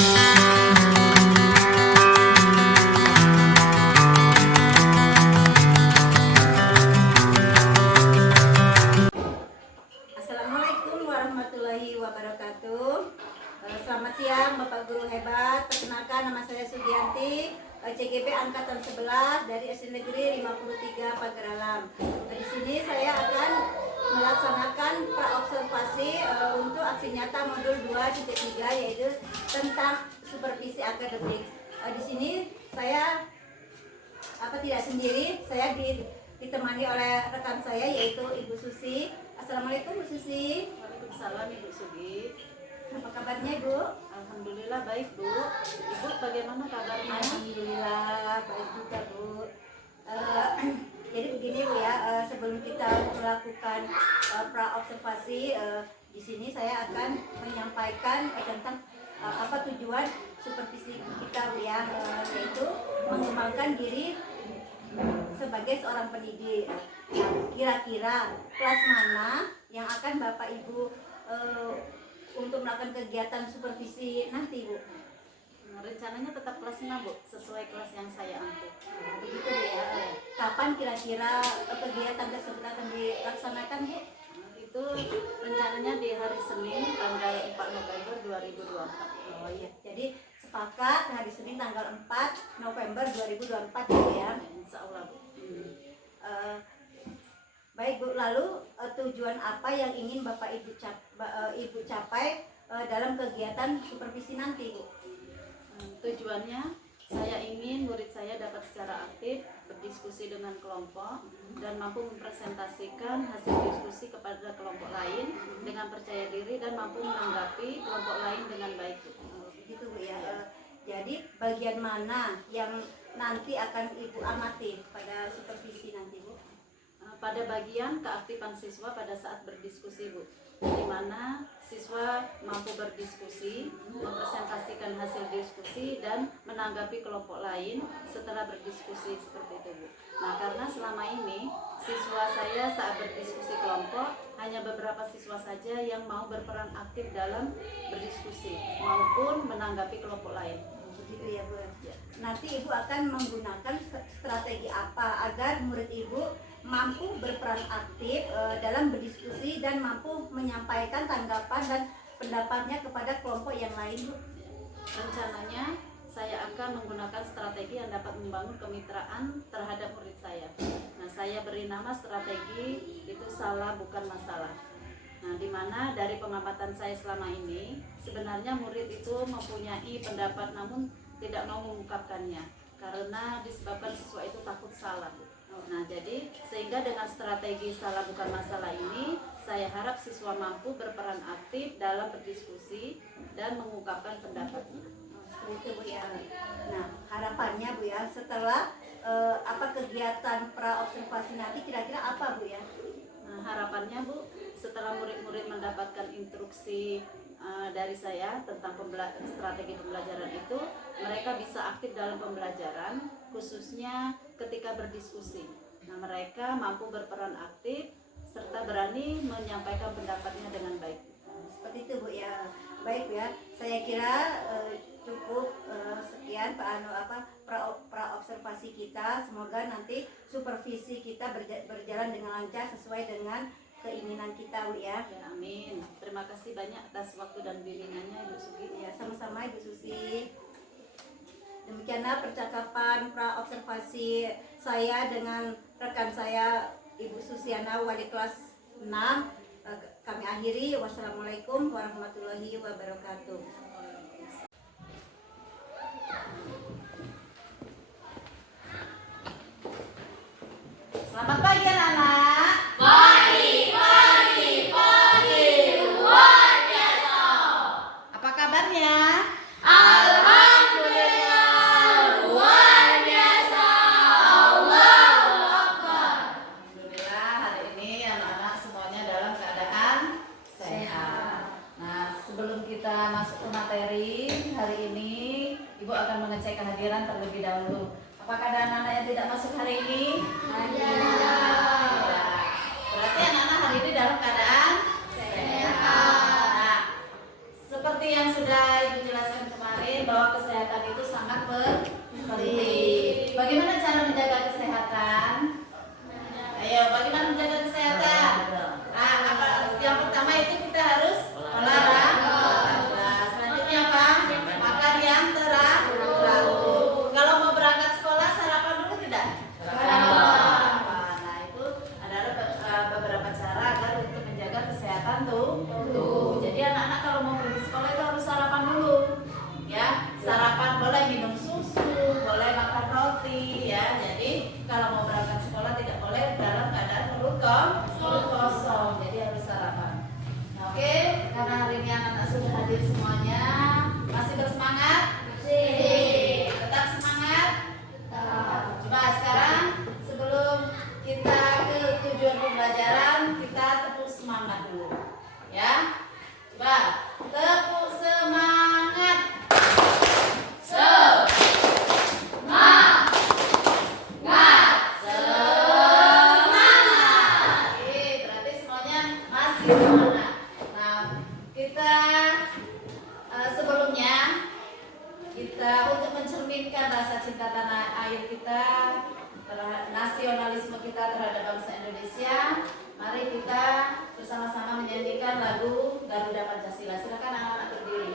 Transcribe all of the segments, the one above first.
Assalamualaikum warahmatullahi wabarakatuh. Selamat siang Bapak Guru hebat. Perkenalkan, nama saya Sugianti, CGP Angkatan 11 dari SD Negeri 53 Pagaralam. Di sini saya akan melaksanakan praobservasi untuk aksi nyata modul 2.3, yaitu tentang supervisi akademik. Di sini saya tidak sendiri, saya ditemani oleh rekan saya yaitu Ibu Susi. Assalamualaikum Bu Susi. Waalaikumsalam Ibu Sugi. Apa kabarnya Ibu? Alhamdulillah baik Bu. Ibu bagaimana kabarnya? Alhamdulillah baik juga Bu. Jadi begini Bu ya, sebelum kita melakukan praobservasi, di sini saya akan menyampaikan tentang apa tujuan supervisi kita Bu ya, yaitu mengembangkan diri sebagai seorang pendidik. Kira-kira kelas mana yang akan Bapak Ibu untuk melakukan kegiatan supervisi nanti Bu? Rencananya tetap kelas 6 Bu, sesuai kelas yang saya ambil. Begitu Bu ya. Kapan kira-kira kegiatan tersebut akan dilaksanakan Bu? Itu rencananya di hari Senin tanggal 4 November 2024. Oh iya, jadi sepakat hari Senin tanggal 4 November 2024 Bu ya. Insya Allah Bu. Baik Bu, lalu tujuan apa yang ingin Bapak Ibu capai dalam kegiatan supervisi nanti Bu? Tujuannya saya ingin murid saya dapat secara aktif berdiskusi dengan kelompok dan mampu mempresentasikan hasil diskusi kepada kelompok lain dengan percaya diri dan mampu menanggapi kelompok lain dengan baik. Begitu Bu ya. Jadi bagian mana yang nanti akan Ibu amati pada supervisi nanti Bu? Pada bagian keaktifan siswa pada saat berdiskusi Bu, di mana siswa mampu berdiskusi, mempresentasikan hasil diskusi dan menanggapi kelompok lain setelah berdiskusi seperti itu Bu. Nah, karena selama ini siswa saya saat berdiskusi kelompok hanya beberapa siswa saja yang mau berperan aktif dalam berdiskusi maupun menanggapi kelompok lain. Begitu ya Bu. Nanti Ibu akan menggunakan strategi apa agar murid Ibu mampu berperan aktif dalam berdiskusi dan mampu menyampaikan tanggapan dan pendapatnya kepada kelompok yang lain Bu? Rencananya saya akan menggunakan strategi yang dapat membangun kemitraan terhadap murid saya. Nah, saya beri nama strategi itu salah bukan masalah. Nah, di mana dari pengamatan saya selama ini sebenarnya murid itu mempunyai pendapat namun tidak mau mengungkapkannya karena disebabkan siswa itu takut salah. Nah, jadi sehingga dengan strategi salah bukan masalah ini saya harap siswa mampu berperan aktif dalam berdiskusi dan mengungkapkan pendapatnya. Seperti itu Bu ya. Nah, harapannya Bu ya, setelah kegiatan praobservasi nanti kira-kira apa Bu ya? Nah, harapannya Bu, setelah murid-murid mendapatkan instruksi dari saya tentang strategi pembelajaran itu, mereka bisa aktif dalam pembelajaran, khususnya ketika berdiskusi. Nah, mereka mampu berperan aktif serta berani menyampaikan pendapatnya dengan baik. Seperti itu Bu ya. Baik Bu ya, saya kira cukup sekian praobservasi kita. Semoga nanti supervisi kita berjalan dengan lancar sesuai dengan keinginan kita Bu ya. Ya, amin. Terima kasih banyak atas waktu dan bimbingannya Ibu Sugi. Ya, sama-sama Ibu Susi. Demikianlah percakapan praobservasi saya dengan rekan saya Ibu Susiana, wali kelas 6. Kami akhiri. Wassalamualaikum warahmatullahi wabarakatuh. Selamat pagi anak-anak. Apa kabarnya? Alhamdulillah luar biasa. Allahu Akbar. Alhamdulillah hari ini anak-anak semuanya dalam keadaan sehat. Nah, sebelum kita masuk ke materi hari ini, Ibu akan mengecek kehadiran terlebih dahulu. Apakah ada anak-anak yang tidak masuk hari ini? Ada. Berarti anak-anak hari ini dalam keadaan sehat. Nah, seperti yang sudah Ibu jelaskan kemarin, itu sangat penting. Bagaimana cara menjaga kesehatan? Ayo, bagaimana menjaga kesehatan? Yang pertama itu kita harus olahraga. Selanjutnya apa? Makan yang teratur. Kalau mau berangkat sekolah sarapan dulu tidak? Sarapan. Nah itu adalah beberapa cara agar untuk menjaga kesehatan tubuh. Jadi anak-anak kalau mau pergi sekolah itu harus sarapan dulu. Ya, sarapan boleh minum susu, boleh makan roti, ya. Jadi kalau mau berangkat sekolah tidak boleh dalam keadaan perut kosong. Jadi harus sarapan. Nah, oke, karena hari ini anak-anak sudah hadir semuanya, masih bersemangat? Masih. Tetap semangat? Tetap. Coba sekarang sebelum kita ke tujuan pembelajaran, kita tepuk semangat dulu, ya. Coba tepuk semangat. Berarti semuanya masih semangat. Nah, kita sebelumnya kita untuk mencerminkan rasa cinta tanah air kita, nasionalisme kita terhadap bangsa Indonesia, mari kita bersama-sama menyanyikan lagu Garuda Pancasila. Silakan anak-anak berdiri.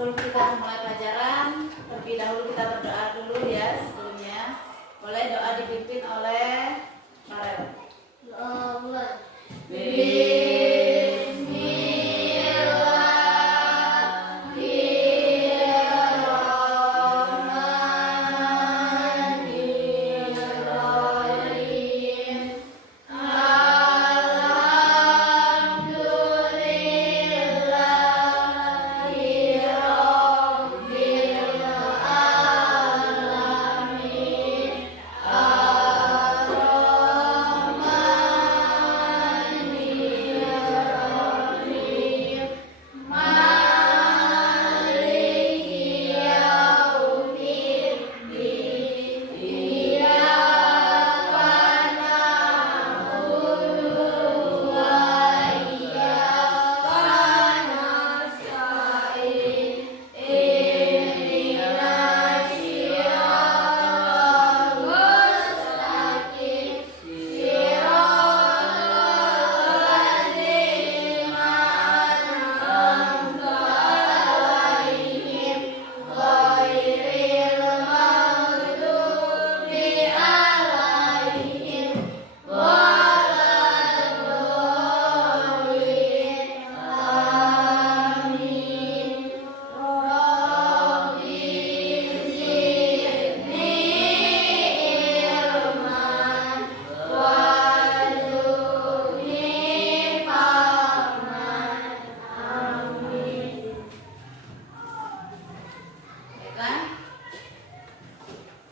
Sebelum kita memulai pelajaran, terlebih dahulu kita berdoa dulu ya sebelumnya. Boleh doa dipimpin oleh Marel.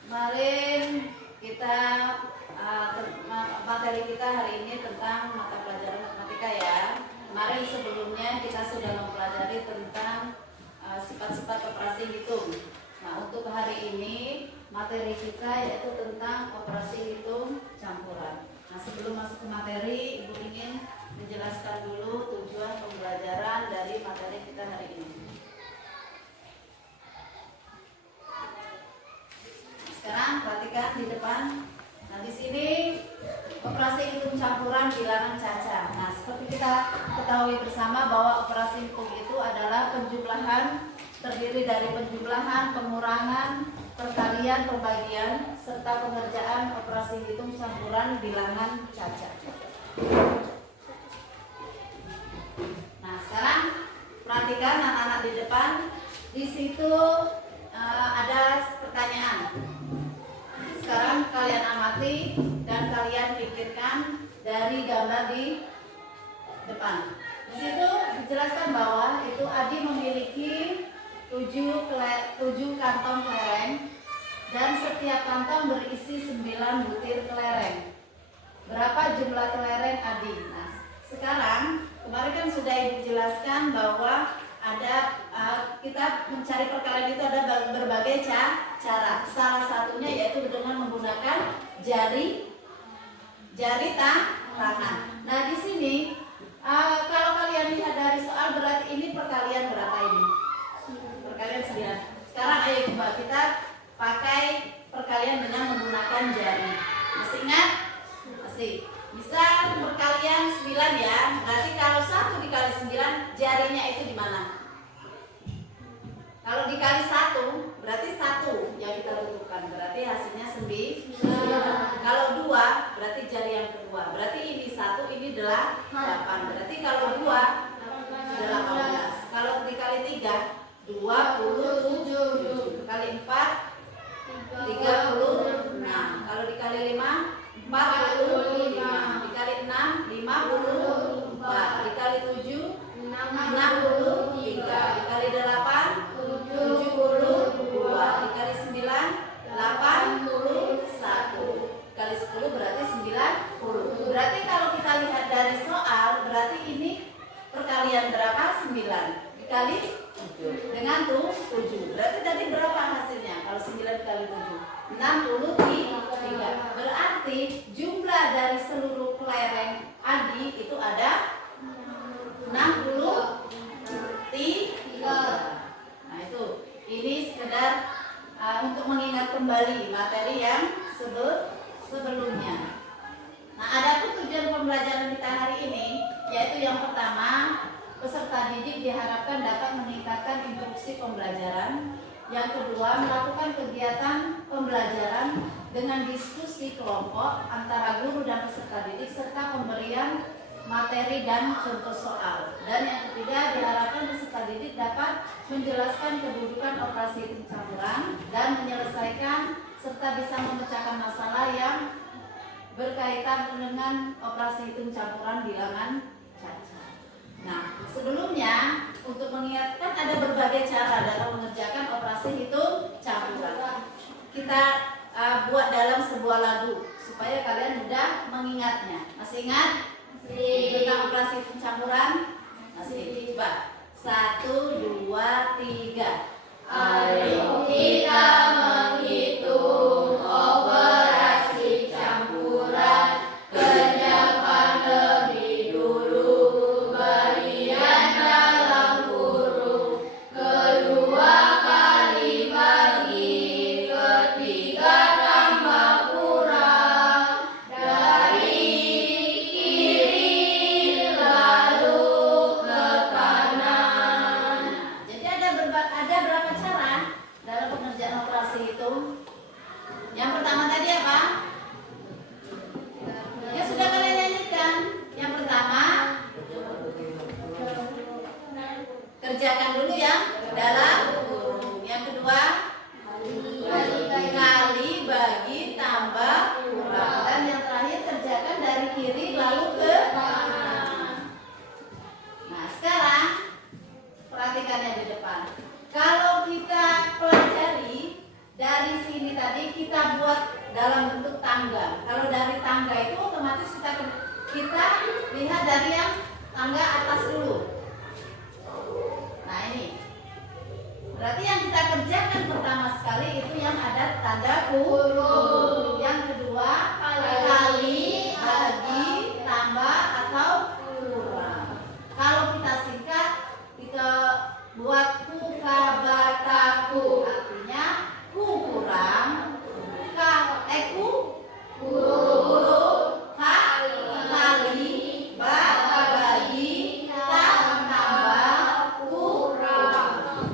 Kemarin kita materi kita hari ini tentang mata pelajaran matematika ya. Kemarin sebelumnya kita sudah mempelajari tentang sifat-sifat operasi hitung. Nah, untuk hari ini materi kita yaitu tentang operasi hitung campuran. Nah, sebelum masuk ke materi, Ibu ingin menjelaskan dulu tujuan pembelajaran dari materi kita hari ini. Sekarang perhatikan di depan. Nah, di sini operasi hitung campuran bilangan caca. Nah, seperti kita ketahui bersama bahwa operasi hitung itu adalah penjumlahan, terdiri dari penjumlahan, pengurangan, perkalian, perbagian, serta pengerjaan operasi hitung campuran bilangan caca. Nah, sekarang perhatikan anak-anak di depan. Di situ ada pertanyaan. Sekarang kalian amati dan kalian pikirkan dari gambar di depan. Di situ dijelaskan bahwa itu Adi memiliki 7 kantong kelereng dan setiap kantong berisi 9 butir kelereng. Berapa jumlah kelereng Adi? Nah, sekarang kemarin kan sudah dijelaskan bahwa ada kita mencari perkalian itu ada berbagai cara. Salah satunya yaitu dengan menggunakan jari tangan. Nah, di sini kalau kalian lihat dari soal berarti ini perkalian berapa ini? Perkalian 9. Sekarang ayo coba kita pakai perkalian dengan menggunakan jari. Masih ingat? Masih. Bisa perkalian 9 ya. Berarti kalau 1 dikali 9 jarinya itu di mana? Kalau dikali 1 berarti 1 yang kita tentukan. Berarti hasilnya 9. Kalau 2 berarti jari yang kedua. Berarti ini 1, ini 8. Berarti kalau 2 18. Kalau dikali 3 27. Kali 4 36. Kalau dikali 5 45. Dikali 6 54. Dikali 7 63. Dikali 8 72. Dikali 9 81. Dikali 10 berarti 90. Berarti kalau kita lihat dari soal, berarti ini perkalian berapa? 9 dikali dengan 7. Berarti tadi berapa hasilnya? Kalau 9 dikali 7 63. Berarti jumlah dari seluruh kelereng Adi itu ada 63. Nah, itu ini sekedar untuk mengingat kembali materi yang sebelumnya. Nah, adapun tujuan pembelajaran kita hari ini yaitu yang pertama, peserta didik diharapkan dapat meningkatkan instruksi pembelajaran. Yang kedua, melakukan kegiatan pembelajaran dengan diskusi kelompok antara guru dan peserta didik serta pemberian materi dan contoh soal. Dan yang ketiga, diharapkan peserta didik dapat menjelaskan kedudukan operasi hitung campuran dan menyelesaikan serta bisa memecahkan masalah yang berkaitan dengan operasi hitung campuran bilangan caca. Nah, sebelumnya untuk mengingatkan ada berbagai cara dalam mengerjakan operasi hitung campuran. Kita buat dalam sebuah lagu supaya kalian mudah mengingatnya. Masih ingat? Tentang operasi hitung campuran? Masih. Coba. 1, 2, 3. Ayo kita menghitung operasi campuran. Kerjakan lebih dulu bagian dalam kurung. Kedua kali bagi, ketiga tambah kurang. Dari kiri lalu ke kanan. Jadi ada berapa cara dalam pengerjaan operasi hitung buat dalam bentuk tangga. Kalau dari tangga itu otomatis kita lihat dari yang tangga atas dulu. Nah ini, berarti yang kita kerjakan pertama sekali itu yang ada tanda kurung. Yang kedua kali, bagi, tambah atau kurang. Kalau kita singkat, kita buat kukabataku, artinya ku kurang, kurung, kali, bagi, tambah, kurang.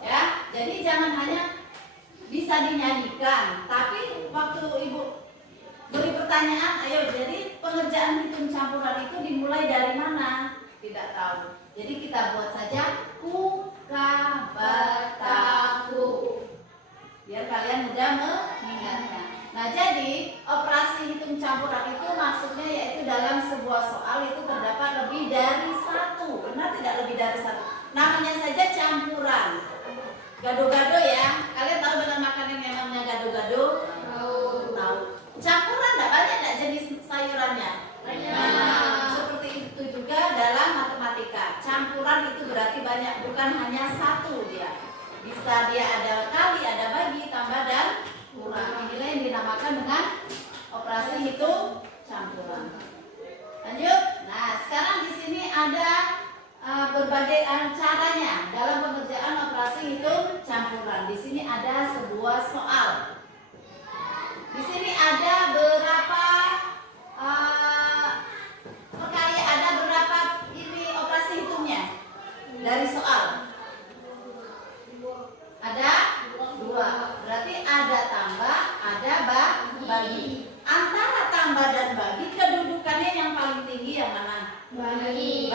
Ya, jadi jangan hanya bisa dinyanyikan, tapi waktu ibu beri pertanyaan, ayo, jadi pengerjaan hitung campuran itu dimulai dari mana? Tidak tahu. Jadi kita buat saja kukabataku, biar kalian mudah mengingatnya. Nah, jadi operasi hitung campuran itu maksudnya yaitu dalam sebuah soal itu terdapat lebih dari satu. Benar tidak lebih dari satu? Namanya saja campuran. Gado-gado ya. Kalian tahu dengan makanan yang namanya gado-gado? Tahu. Campuran tidak banyak tidak jenis sayurannya. Nah, seperti itu juga dalam matematika. Campuran itu berarti banyak, bukan hanya satu dia. Bisa dia ada kali, ada bagi, tambah dan kurang. Inilah yang dinamakan dengan operasi hitung campuran. Lanjut. Nah, sekarang di sini ada berbagai caranya dalam pengerjaan operasi hitung campuran. Di sini ada sebuah soal. Di sini ada berapa ada berapa ini operasi hitungnya dari soal? Ada 2. Berarti ada tambah, ada bagi. Antara tambah dan bagi, kedudukannya yang paling tinggi yang mana? Bagi.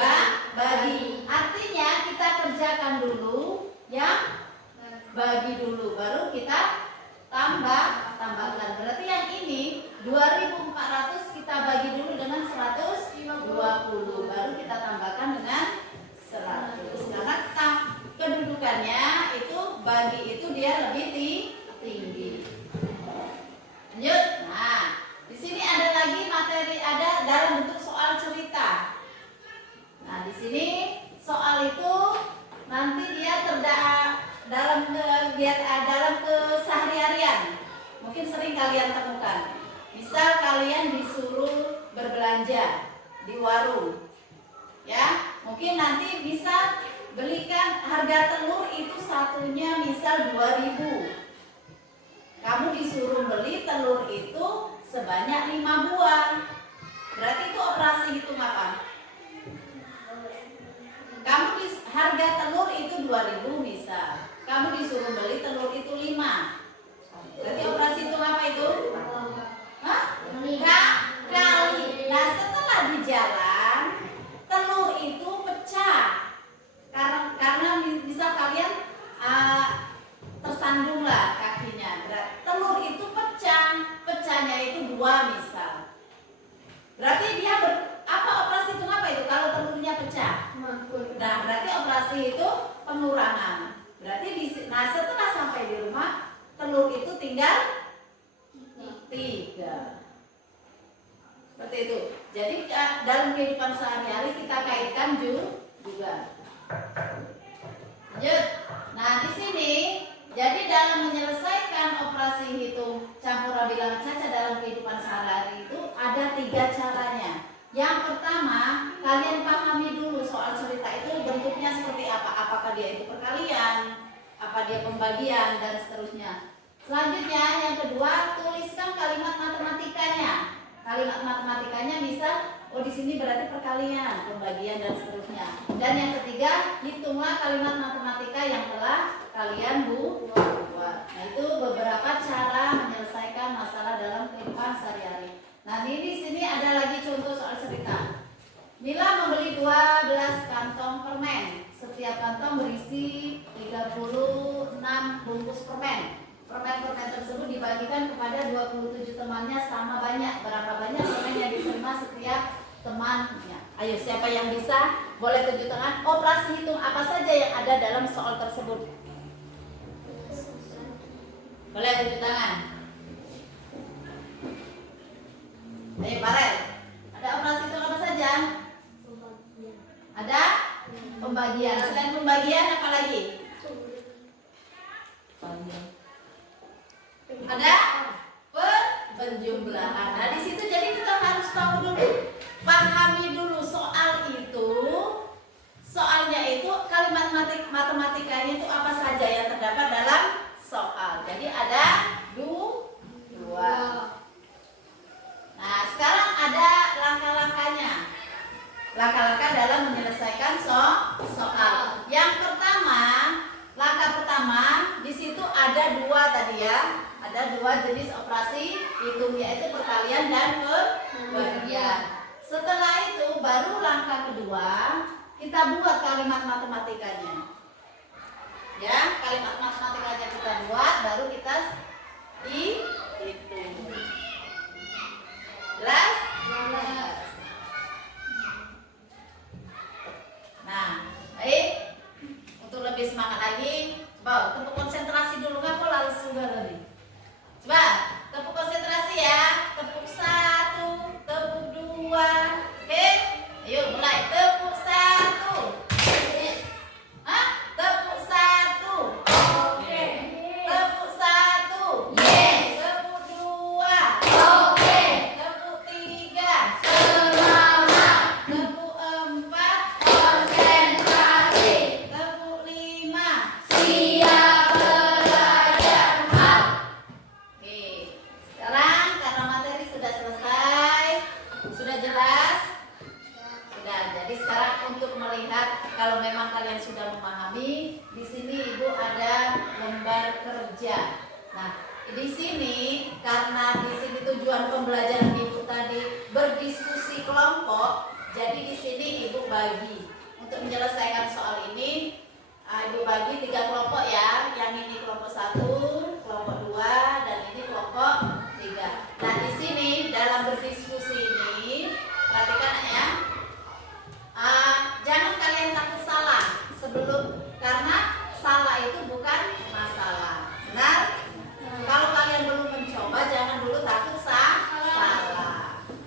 Bagi. Artinya kita kerjakan dulu yang bagi dulu, baru kita tambahkan. Berarti yang ini 2400 kita bagi dulu dengan 120, baru kita tambahkan dengan 100. Karena kedudukannya itu bagi itu dia lebih tinggi. Lanjut. Nah, di sini ada lagi materi, ada dalam bentuk soal cerita. Nah, di sini soal itu nanti dia dalam keseharian. Mungkin sering kalian temukan. Misal kalian disuruh berbelanja di warung. Ya, mungkin nanti bisa belikan harga telur itu satunya misal 2000. Kamu disuruh beli telur itu sebanyak 5 buah. Berarti itu operasi hitung apa? Harga telur itu 2000 misal. Kamu disuruh beli telur itu 5. Berarti operasi hitung apa itu? Kali. Nah, setelah di jalan telur itu pecah. Karena bisa kalian tersandunglah kakinya. Telur itu pecahnya itu 2 misal. Berarti dia apa operasi hitung apa itu kalau telurnya pecah? Nah, berarti operasi itu pengurangan. Berarti setelah sampai di rumah telur itu tinggal 3. Seperti itu. Jadi dalam kehidupan sehari-hari kita kaitkan juga. Lanjut. Nah, di sini jadi dalam menyelesaikan operasi hitung campuran bilangan caca dalam kehidupan sehari-hari itu ada 3 caranya. Yang pertama, kalian pahami dulu soal cerita itu bentuknya seperti apa. Apakah dia itu perkalian, apa dia pembagian, dan seterusnya. Selanjutnya, yang kedua, tuliskan kalimat matematikanya. Kalimat matematikanya bisa, di sini berarti perkalian, pembagian, dan seterusnya. Dan yang ketiga, hitunglah kalimat matematika yang telah kalian buat. Nah, itu beberapa cara menyelesaikan masalah dalam kehidupan sehari-hari. Nah, ini di sini ada lagi contoh soal cerita. Mila membeli 12 kantong permen. Setiap kantong berisi 36 bungkus permen. Permen-permen tersebut dibagikan kepada 27 temannya sama banyak. Berapa banyak permen yang diterima setiap temannya? Ayo, siapa yang bisa? Boleh tunjuk tangan. Operasi hitung apa saja yang ada dalam soal tersebut? Boleh tunjuk tangan. Ayo Farel. Ada operasi itu apa saja? Ada pembagian. Selain pembagian apa lagi? Ada penjumlahan. Nah, di situ jadi kita harus tahu dulu, pahami dulu soal itu. Soalnya itu kalimat matematikanya itu apa saja yang terdapat dalam soal. Jadi ada dua. Nah, sekarang ada langkah-langkahnya. Langkah-langkah dalam menyelesaikan soal. Yang pertama, langkah pertama di situ ada dua tadi ya. Ada dua jenis operasi hitung, yaitu perkalian dan pembagian. Setelah itu baru langkah kedua, kita buat kalimat matematikanya. Ya, kalimat matematikanya kita buat, baru kita hitung. Jelas? Jelas. Nah, baik. Untuk lebih semangat lagi, coba tepuk konsentrasi dulu, nggak kok lalu sudah tadi. Coba tepuk konsentrasi ya. Tepuk 1, tepuk 2. Oke, ayo mulai. Tepuk 1. Hah? Tepuk 1. Oke. Tepuk 1. Yes. Tepuk 2. Oke. Tepuk 3. Semangat. Tepuk 4. Konsentrasi. Tepuk 5. Siap belajar. Oke. Sekarang karena materi sudah selesai, sudah jelas? Sudah. Jadi sekarang untuk melihat kalau memang kalian sudah memahami, di sini Ibu ada lembar kerja. Nah, di sini karena di sini tujuan pembelajaran Ibu tadi berdiskusi kelompok, jadi di sini Ibu bagi untuk menyelesaikan soal ini. Ibu bagi 3 kelompok ya. Yang ini kelompok 1, kelompok 2, dan ini kelompok 3. Nah, di sini dalam berdiskusi ini perhatikan ya. Jangan kalian takut salah sebelum, karena salah itu bukan masalah. Benar? Kalau kalian belum mencoba, jangan dulu takut salah.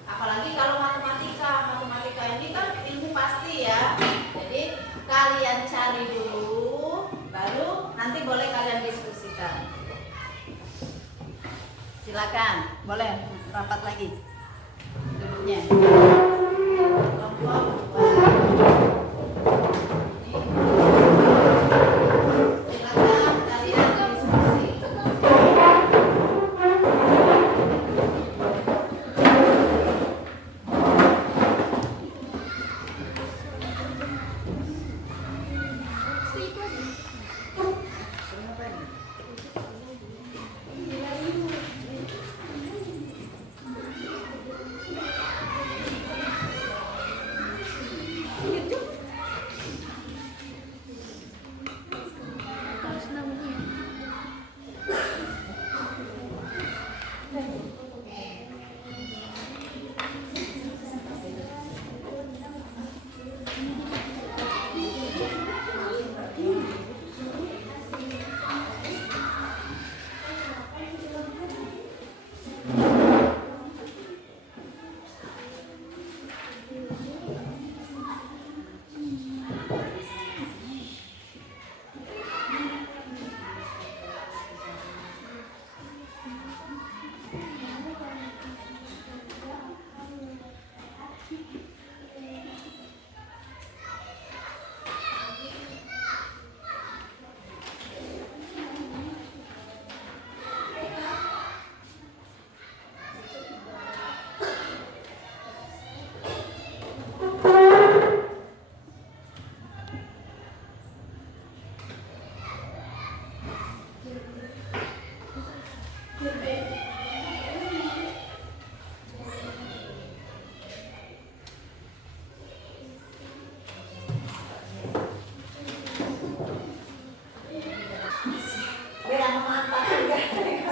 Apalagi kalau matematika ini kan ilmu pasti ya. Jadi kalian cari dulu, baru nanti boleh kalian diskusikan. Silakan, boleh rapat lagi duduknya. Kelompok 2. Silakan kalian diskusi.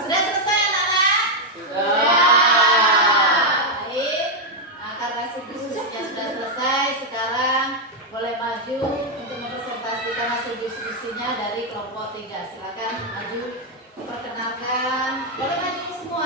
Sudah selesai anak-anak? Sudah. Baik. Nah, karena diskusinya sudah selesai, sekarang boleh maju untuk mempresentasikan hasil diskusinya dari kelompok 3. Silakan maju, perkenalkan. Boleh maju semua.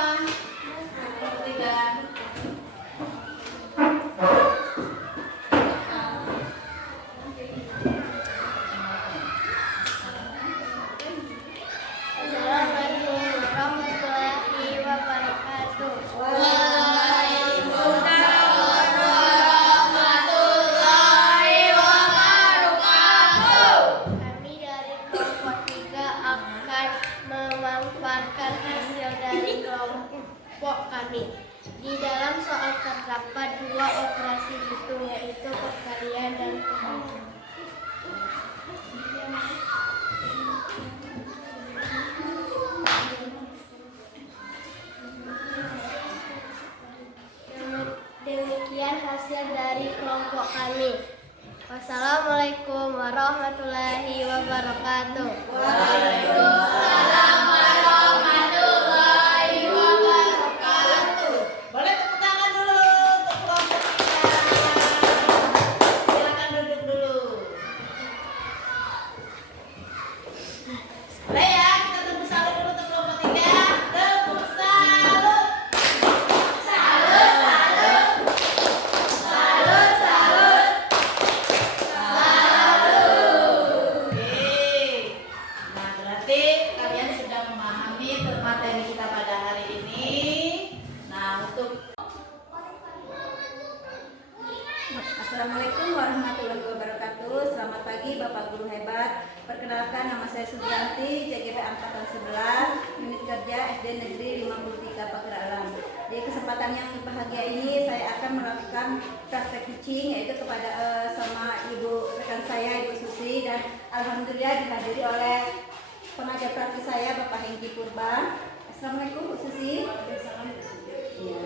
kelompok kami. Di dalam soal terdapat dua operasi hitung, yaitu perkalian dan pembagian. Demikian hasil dari kelompok kami. Wassalamualaikum warahmatullahi wabarakatuh. Waalaikumsalam warahmatullahi wabarakatuh. Boleh tepuk tangan dulu untuk kelompok kita. Silakan duduk dulu. Boleh ya, kita tepuk salut dulu untuk kelompok 3. Tepuk salut. Salut, salut. Salut, salut. Oke. Nah, berarti kalian sudah memahami materi kita pada hari ini. Nah, untuk Assalamualaikum warahmatullahi wabarakatuh. Selamat pagi Bapak Guru hebat. Perkenalkan, nama saya Sugianti, CGP Angkatan 11, unit kerja SD Negeri 53 Pagar Alam. Di kesempatan yang berbahagia ini saya akan melakukan praktek kucing, yaitu kepada sama ibu rekan saya, Ibu Susi, dan alhamdulillah dihadiri oleh pengajar praktik saya Bapak Hengki Purba. Assalamualaikum Bu Susi. Ya.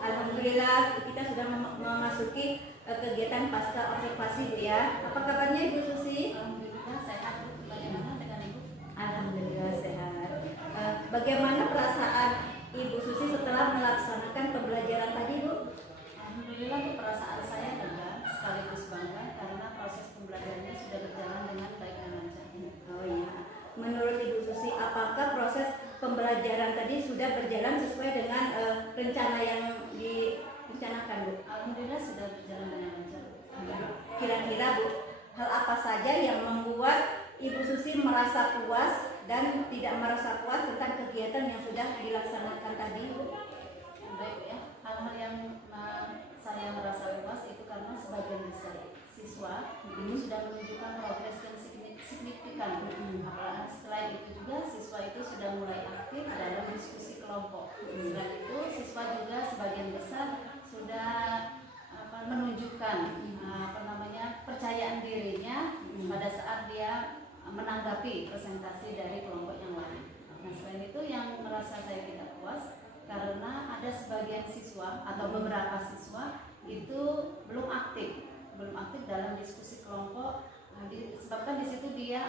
Alhamdulillah kita sudah memasuki kegiatan pasca observasi Bu ya. Apa kabarnya Ibu Susi? Alhamdulillah sehat. Bagaimana dengan Ibu? Alhamdulillah sehat. Bagaimana perasaan Ibu Susi setelah melaksanakan pembelajaran tadi Bu? Alhamdulillah Bu, perasaan saya lega sekaligus bangga karena proses pembelajarannya sudah berjalan dengan baik dan lancar. Oh iya. Menurut Ibu Susi, apakah proses pembelajaran tadi sudah berjalan sesuai dengan rencana yang direncanakan Bu? Alhamdulillah sudah berjalan dengan lancar. Kira-kira Bu, hal apa saja yang membuat Ibu Susi merasa puas dan tidak merasa puas tentang kegiatan yang sudah dilaksanakan tadi Bu? Baik ya, hal-hal yang saya merasa puas itu karena sebagian besar siswa itu sudah menunjukkan progres yang signifikan. Apalagi selain itu juga siswa itu sudah mulai aktif dalam diskusi kelompok. Selain itu siswa juga sebagian besar sudah menunjukkan percayaan dirinya pada saat dia menanggapi presentasi dari kelompok yang lain. Nah, selain itu yang merasa saya tidak puas karena ada sebagian siswa atau beberapa siswa itu belum aktif dalam diskusi kelompok. Disebabkan di situ dia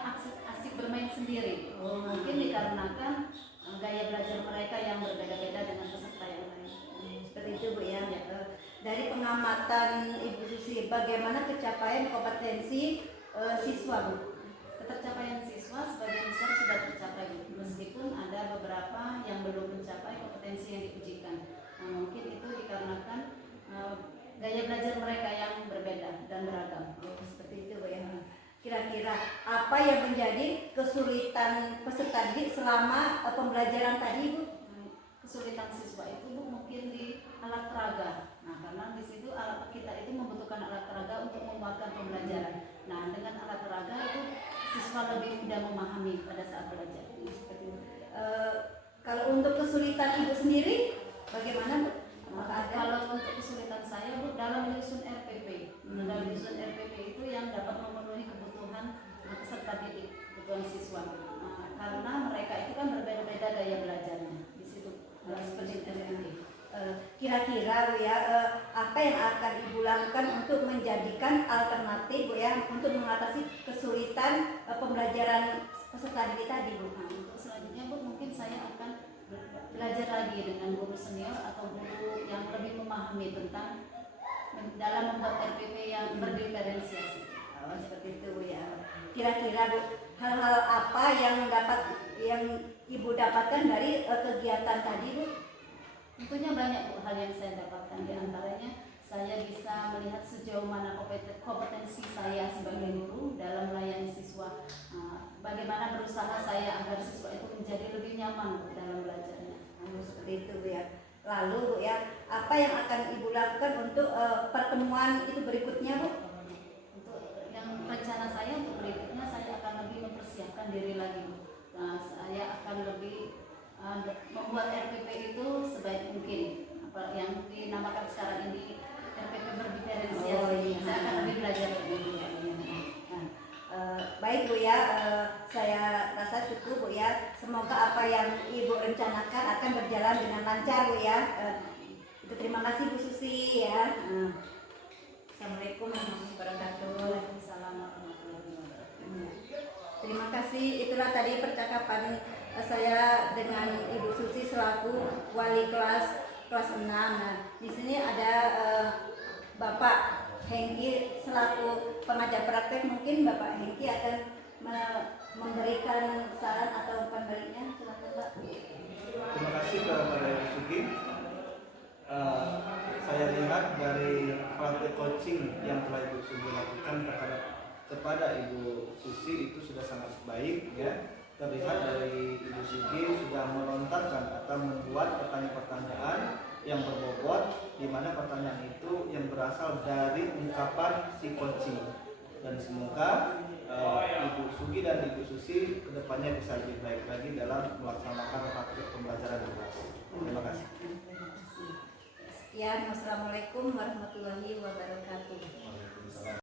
asik bermain sendiri. Mungkin dikarenakan gaya belajar mereka yang berbeda-beda dengan peserta yang lain. Seperti itu Bu ya. Dari pengamatan Ibu Susi, bagaimana pencapaian kompetensi siswa Bu? Ketercapaian siswa sebagian besar sudah tercapai, meskipun ada beberapa yang belum mencapai kompetensi yang diujikan. Nah, mungkin itu dikarenakan gaya belajar mereka yang berbeda dan beragam. Seperti itu Bu ya. Kira-kira apa yang menjadi kesulitan peserta didik selama pembelajaran tadi Bu? Kesulitan siswa itu Bu mungkin di alat peraga. Nah, karena di situ kita itu membutuhkan alat peraga untuk menguatkan pembelajaran. Nah, dengan alat peraga itu siswa lebih mudah memahami pada saat belajar. Seperti itu. Kalau untuk kesulitan Ibu sendiri, bagaimana Bu? Kalau untuk kesulitan saya Bu, dalam menyusun RPP. Dalam menyusun RPP itu yang dapat memenuhi kebutuhan peserta didik, kebutuhan siswa. Karena mereka itu kan berbeda-beda gaya belajarnya. Di situ seperti itu. Kira-kira Bu ya, apa yang akan Ibu lakukan untuk menjadikan alternatif Bu ya, untuk mengatasi kesulitan pembelajaran peserta didik tadi Bu? Nah, untuk selanjutnya Bu, mungkin saya akan belajar lagi dengan guru senior atau guru yang lebih memahami tentang dalam membuat RPP yang berdiferensiasi. Seperti itu Bu ya. Kira-kira Bu, hal-hal apa yang Ibu dapatkan dari kegiatan tadi Bu? Tentunya banyak Bu hal yang saya dapatkan, di antaranya saya bisa melihat sejauh mana kompetensi saya sebagai guru dalam melayani siswa. Bagaimana berusaha saya agar siswa itu menjadi lebih nyaman dalam belajarnya. Seperti itu Bu ya. Lalu Bu ya, apa yang akan Ibu lakukan untuk pertemuan itu berikutnya Bu? Untuk yang rencana saya untuk berikutnya, saya akan lebih mempersiapkan diri lagi Bu. Nah, saya akan lebih membuat RPP itu sebaik mungkin yang dinamakan sekarang ini RPP berdiferensiasi. Oh, iya. Saya akan lebih belajar lagi. Baik Bu ya, saya rasa cukup Bu ya. Semoga apa yang Ibu rencanakan akan berjalan dengan lancar Bu ya. Terima kasih Bu Susi ya. Assalamualaikum warahmatullahi wabarakatuh. Waalaikumsalam warahmatullahi wabarakatuh. Terima kasih. Itulah tadi percakapan saya dengan Ibu Susi selaku wali kelas 6. Nah, di sini ada Bapak Hengki selaku pengajar praktek. Mungkin Bapak Hengki akan memberikan saran atau umpan baliknya. Silakan Pak. Terima kasih kepada Ibu Sugi. Saya lihat dari praktek coaching yang telah Ibu Sugi lakukan kepada Ibu Susi itu sudah sangat baik ya. Terlihat dari Ibu Sugi sudah melontarkan atau membuat pertanyaan-pertanyaan yang berbobot, di mana pertanyaan itu yang berasal dari ungkapan si coaching. Dan semoga Ibu Sugi dan Ibu Susi kedepannya bisa lebih baik lagi dalam melaksanakan praktik pembelajaran di kelas. Terima kasih. Sekian, wassalamualaikum warahmatullahi wabarakatuh.